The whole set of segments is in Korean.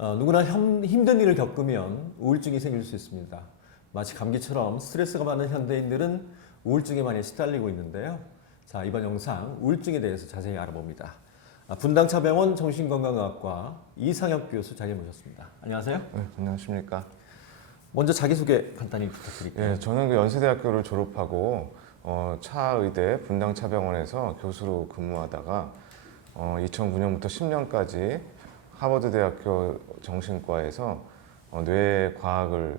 누구나 힘든 일을 겪으면 우울증이 생길 수 있습니다. 마치 감기처럼 스트레스가 많은 현대인들은 우울증에 많이 시달리고 있는데요. 자, 이번 영상 우울증에 대해서 자세히 알아봅니다. 분당차병원 정신건강의학과 이상혁 교수 자리에 모셨습니다. 안녕하세요. 네, 안녕하십니까. 먼저 자기소개 간단히 부탁드릴게요. 예, 저는 그 연세대학교를 졸업하고 차의대 분당차병원에서 교수로 근무하다가 2009년부터 10년까지 하버드대학교 정신과에서 뇌과학을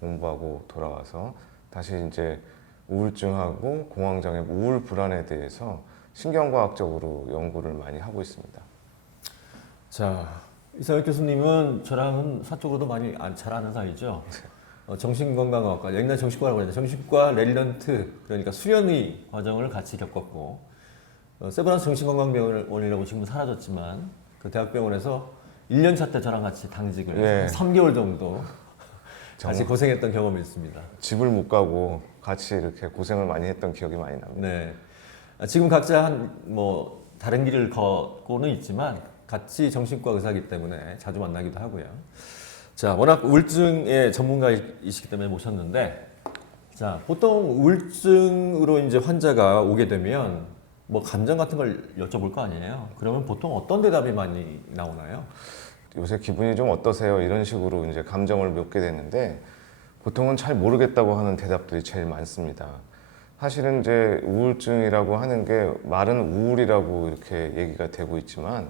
공부하고 돌아와서 다시 이제 우울증하고 공황장애, 우울 불안에 대해서 신경과학적으로 연구를 많이 하고 있습니다. 자, 이상혁 교수님은 저랑은 사적으로도 많이 잘 아는 사이죠. 정신건강의학과, 옛날 정신과라고 했는데 정신과 레지던트, 그러니까 수련의 과정을 같이 겪었고 세브란스 정신건강병원이라고 지금 사라졌지만 그 대학병원에서 1년차 때 저랑 같이 당직을 예. 3개월 정도 같이 정말. 고생했던 경험이 있습니다. 집을 못 가고 같이 이렇게 고생을 많이 했던 기억이 많이 납니다. 네. 지금 각자 다른 길을 걷고는 있지만 같이 정신과 의사이기 때문에 자주 만나기도 하고요. 자, 워낙 우울증의 전문가이시기 때문에 모셨는데, 자, 보통 우울증으로 이제 환자가 오게 되면 감정 같은 걸 여쭤볼 거 아니에요. 그러면 보통 어떤 대답이 많이 나오나요? 요새 기분이 좀 어떠세요? 이런 식으로 이제 감정을 묻게 되는데 보통은 잘 모르겠다고 하는 대답들이 제일 많습니다. 사실은 이제 우울증이라고 하는 게 말은 우울이라고 이렇게 얘기가 되고 있지만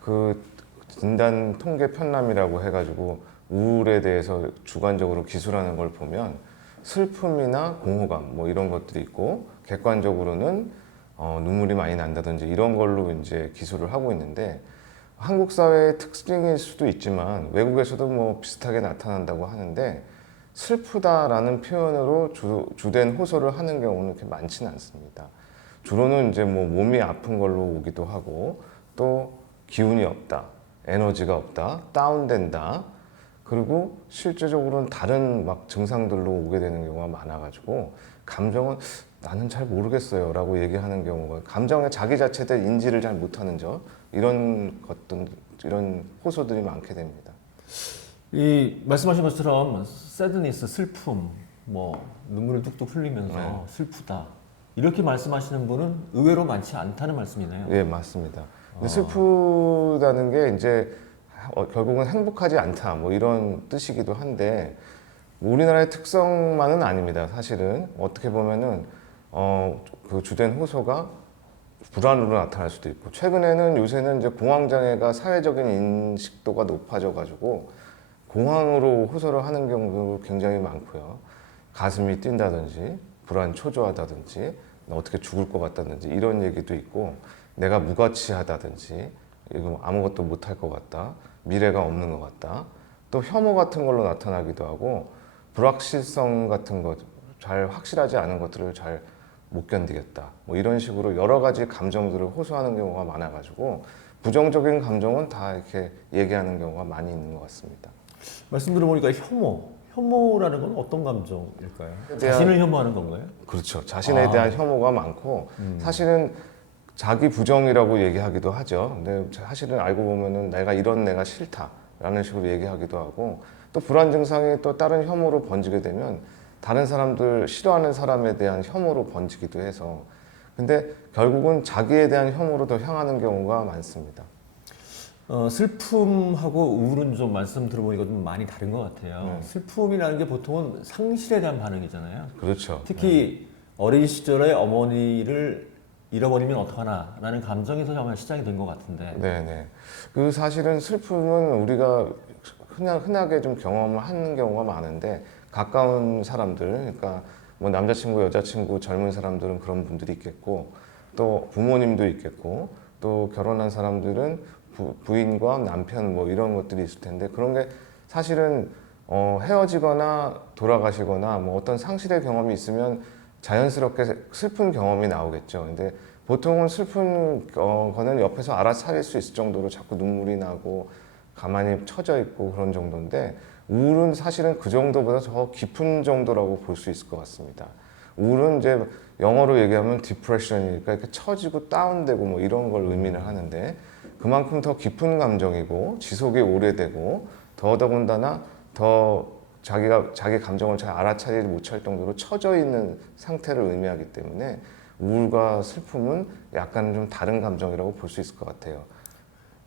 그 진단 통계 편람이라고 해가지고 우울에 대해서 주관적으로 기술하는 걸 보면 슬픔이나 공허감 이런 것들이 있고 객관적으로는 눈물이 많이 난다든지 이런 걸로 이제 기술을 하고 있는데 한국 사회의 특징일 수도 있지만 외국에서도 비슷하게 나타난다고 하는데 슬프다라는 표현으로 주된 호소를 하는 경우는 그렇게 많지는 않습니다. 주로는 이제 몸이 아픈 걸로 오기도 하고 또 기운이 없다, 에너지가 없다, 다운된다. 그리고 실제적으로는 다른 증상들로 오게 되는 경우가 많아가지고 감정은 나는 잘 모르겠어요 라고 얘기하는 경우가 감정의 자기 자체에 대한 인지를 잘 못하는 점 이런 호소들이 많게 됩니다. 이 말씀하신 것처럼 새드니스, 슬픔, 눈물을 뚝뚝 흘리면서 네. 슬프다 이렇게 말씀하시는 분은 의외로 많지 않다는 말씀이네요. 네, 맞습니다. 근데 슬프다는 게 이제 결국은 행복하지 않다 이런 뜻이기도 한데 우리나라의 특성만은 아닙니다. 사실은 어떻게 보면은 그 주된 호소가 불안으로 나타날 수도 있고 최근에는 요새는 이제 공황장애가 사회적인 인식도가 높아져가지고 공황으로 호소를 하는 경우도 굉장히 많고요. 가슴이 뛴다든지 불안 초조하다든지 어떻게 죽을 것 같다든지 이런 얘기도 있고 내가 무가치하다든지 이거 아무것도 못할 것 같다. 미래가 없는 것 같다. 또 혐오 같은 걸로 나타나기도 하고 불확실성 같은 것, 잘 확실하지 않은 것들을 잘 못 견디겠다. 이런 식으로 여러 가지 감정들을 호소하는 경우가 많아가지고 부정적인 감정은 다 이렇게 얘기하는 경우가 많이 있는 것 같습니다. 말씀 들어보니까 혐오라는 건 어떤 감정일까요? 자신을 혐오하는 건가요? 그렇죠. 자신에 대한 혐오가 많고 사실은 자기 부정이라고 얘기하기도 하죠. 근데 사실은 알고 보면은 내가 싫다라는 식으로 얘기하기도 하고 또 불안 증상이 또 다른 혐오로 번지게 되면 다른 사람들 싫어하는 사람에 대한 혐오로 번지기도 해서 근데 결국은 자기에 대한 혐오로 더 향하는 경우가 많습니다. 슬픔하고 우울은 좀 말씀 들어보니까 좀 많이 다른 것 같아요. 슬픔이라는 게 보통은 상실에 대한 반응이잖아요. 그렇죠. 특히 어린 시절에 어머니를 잃어버리면 어떡하나라는 감정에서 정말 시작이 된 것 같은데. 네네. 그 사실은 슬픔은 우리가 흔하게 좀 경험을 하는 경우가 많은데 가까운 사람들, 그러니까 남자친구, 여자친구, 젊은 사람들은 그런 분들이 있겠고 또 부모님도 있겠고 또 결혼한 사람들은 부인과 남편 이런 것들이 있을 텐데 그런 게 사실은 헤어지거나 돌아가시거나 어떤 상실의 경험이 있으면 자연스럽게 슬픈 경험이 나오겠죠. 근데 보통은 슬픈 거는 옆에서 알아서 살릴 수 있을 정도로 자꾸 눈물이 나고 가만히 처져 있고 그런 정도인데 우울은 사실은 그 정도보다 더 깊은 정도라고 볼 수 있을 것 같습니다. 우울은 이제 영어로 얘기하면 디프레션이니까 이렇게 처지고 다운되고 이런 걸 의미를 하는데 그만큼 더 깊은 감정이고 지속이 오래되고 더더군다나 더 자기 감정을 잘 알아차리지 못할 정도로 처져 있는 상태를 의미하기 때문에 우울과 슬픔은 약간 좀 다른 감정이라고 볼 수 있을 것 같아요.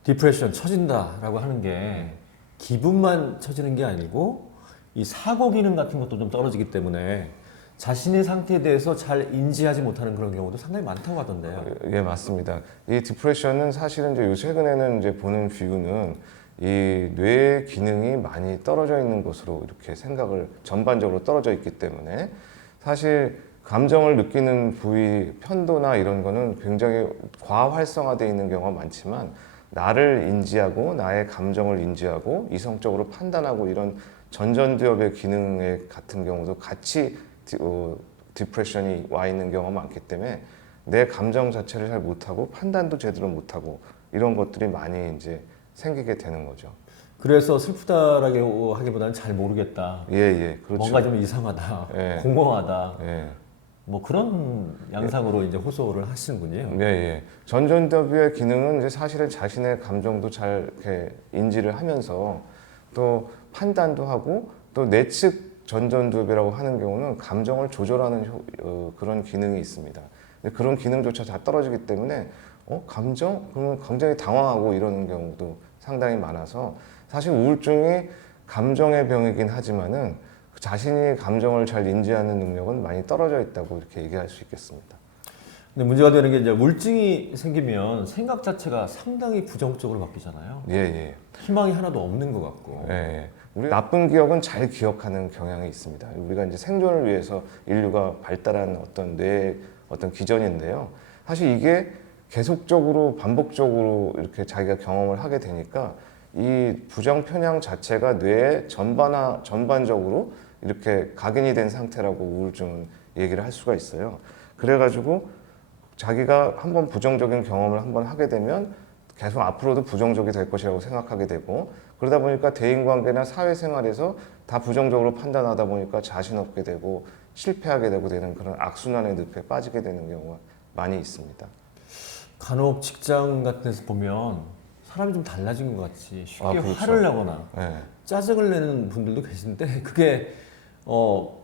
디프레션 처진다라고 하는 게 기분만 처지는 게 아니고 이 사고 기능 같은 것도 좀 떨어지기 때문에 자신의 상태에 대해서 잘 인지하지 못하는 그런 경우도 상당히 많다고 하던데요. 예, 맞습니다. 이 디프레션은 사실은 이제 요 최근에는 이제 보는 비유는 이 뇌의 기능이 많이 떨어져 있는 것으로 이렇게 생각을 전반적으로 떨어져 있기 때문에 사실 감정을 느끼는 부위 편도나 이런 거는 굉장히 과활성화되어 있는 경우가 많지만 나를 인지하고 나의 감정을 인지하고 이성적으로 판단하고 이런 전전두엽의 기능의 같은 경우도 같이 디프레션이 와 있는 경우가 많기 때문에 내 감정 자체를 잘 못하고 판단도 제대로 못하고 이런 것들이 많이 이제 생기게 되는 거죠. 그래서 슬프다라고 하기보다는 잘 모르겠다. 예, 예, 그렇죠. 뭔가 좀 이상하다. 예. 공허하다. 예, 뭐 그런 양상으로 이제 호소를 하시는군요. 예, 예. 전전두엽의 기능은 이제 사실은 자신의 감정도 잘 이렇게 인지를 하면서 또 판단도 하고 또 내측 전전두엽이라고 하는 경우는 감정을 조절하는 그런 기능이 있습니다. 근데 그런 기능조차 다 떨어지기 때문에 감정? 그러면 굉장히 당황하고 이러는 경우도 상당히 많아서 사실 우울증이 감정의 병이긴 하지만은 자신이 감정을 잘 인지하는 능력은 많이 떨어져 있다고 이렇게 얘기할 수 있겠습니다. 근데 문제가 되는 게 이제 우울증이 생기면 생각 자체가 상당히 부정적으로 바뀌잖아요. 예, 예. 희망이 하나도 없는 것 같고. 예, 예. 우리 나쁜 기억은 잘 기억하는 경향이 있습니다. 우리가 이제 생존을 위해서 인류가 발달한 어떤 뇌의 어떤 기전인데요. 사실 이게 계속적으로 반복적으로 이렇게 자기가 경험을 하게 되니까 이 부정 편향 자체가 뇌의 전반적으로 이렇게 각인이 된 상태라고 우울증은 얘기를 할 수가 있어요. 그래가지고 자기가 한번 부정적인 경험을 한번 하게 되면 계속 앞으로도 부정적이 될 것이라고 생각하게 되고 그러다 보니까 대인관계나 사회생활에서 다 부정적으로 판단하다 보니까 자신 없게 되고 실패하게 되는 그런 악순환의 늪에 빠지게 되는 경우가 많이 있습니다. 간혹 직장 같은 데서 보면 사람이 좀 달라진 것 같이 쉽게 그렇죠. 화를 내거나 네. 짜증을 내는 분들도 계신데 그게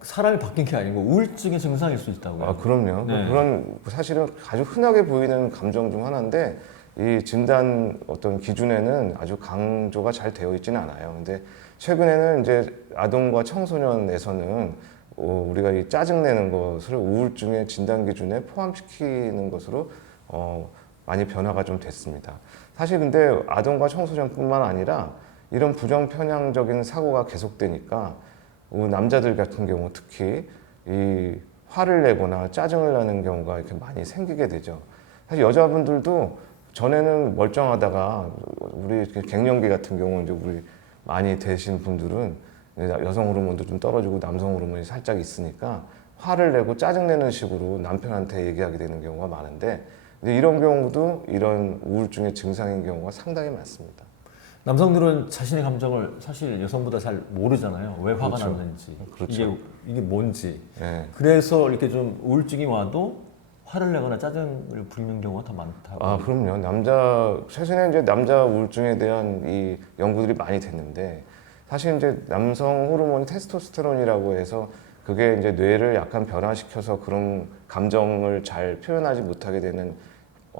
사람이 바뀐 게 아니고 우울증의 증상일 수 있다고요. 그럼요. 네. 그런 사실은 아주 흔하게 보이는 감정 중 하나인데 이 진단 어떤 기준에는 아주 강조가 잘 되어 있지는 않아요. 근데 최근에는 이제 아동과 청소년에서는 우리가 이 짜증 내는 것을 우울증의 진단 기준에 포함시키는 것으로 많이 변화가 좀 됐습니다. 사실 근데 아동과 청소년뿐만 아니라 이런 부정 편향적인 사고가 계속되니까 남자들 같은 경우 특히 이 화를 내거나 짜증을 내는 경우가 이렇게 많이 생기게 되죠. 사실 여자분들도 전에는 멀쩡하다가 우리 갱년기 같은 경우 이제 우리 많이 되신 분들은 여성 호르몬도 좀 떨어지고 남성 호르몬이 살짝 있으니까 화를 내고 짜증 내는 식으로 남편한테 얘기하게 되는 경우가 많은데 이런 경우도 이런 우울증의 증상인 경우가 상당히 많습니다. 남성들은 자신의 감정을 사실 여성보다 잘 모르잖아요. 왜 화가 그렇죠. 났는지, 그렇죠. 이게 뭔지. 네. 그래서 이렇게 좀 우울증이 와도 화를 내거나 짜증을 부리는 경우가 더 많다고. 그럼요. 최근에 이제 남자 우울증에 대한 이 연구들이 많이 됐는데 사실 이제 남성 호르몬 테스토스테론이라고 해서 그게 이제 뇌를 약간 변화시켜서 그런 감정을 잘 표현하지 못하게 되는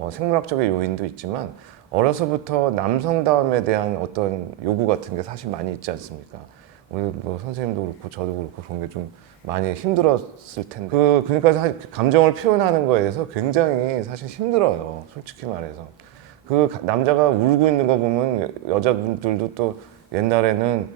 생물학적인 요인도 있지만 어려서부터 남성다움에 대한 어떤 요구 같은 게 사실 많이 있지 않습니까? 우리 뭐 선생님도 그렇고 저도 그렇고 본 게 좀 많이 힘들었을 텐데 그러니까 사실 감정을 표현하는 거에 대해서 굉장히 사실 힘들어요. 솔직히 말해서 남자가 울고 있는 거 보면 여자분들도 또 옛날에는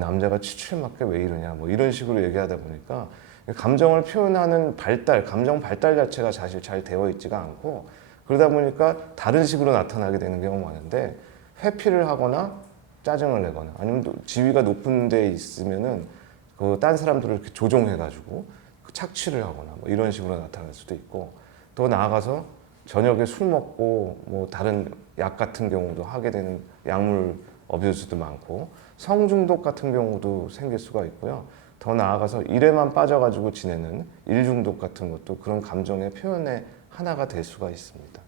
남자가 치추에 맞게 왜 이러냐 뭐 이런 식으로 얘기하다 보니까 감정을 표현하는 감정 발달 자체가 사실 잘 되어 있지가 않고 그러다 보니까 다른 식으로 나타나게 되는 경우가 많은데 회피를 하거나 짜증을 내거나 아니면 또 지위가 높은 데 있으면은 딴 사람들을 이렇게 조종해가지고 착취를 하거나 뭐 이런 식으로 나타날 수도 있고 또 나아가서 저녁에 술 먹고 뭐 다른 약 같은 경우도 하게 되는 약물 어뷰즈도 많고 성중독 같은 경우도 생길 수가 있고요. 더 나아가서 일에만 빠져가지고 지내는 일 중독 같은 것도 그런 감정의 표현의 하나가 될 수가 있습니다.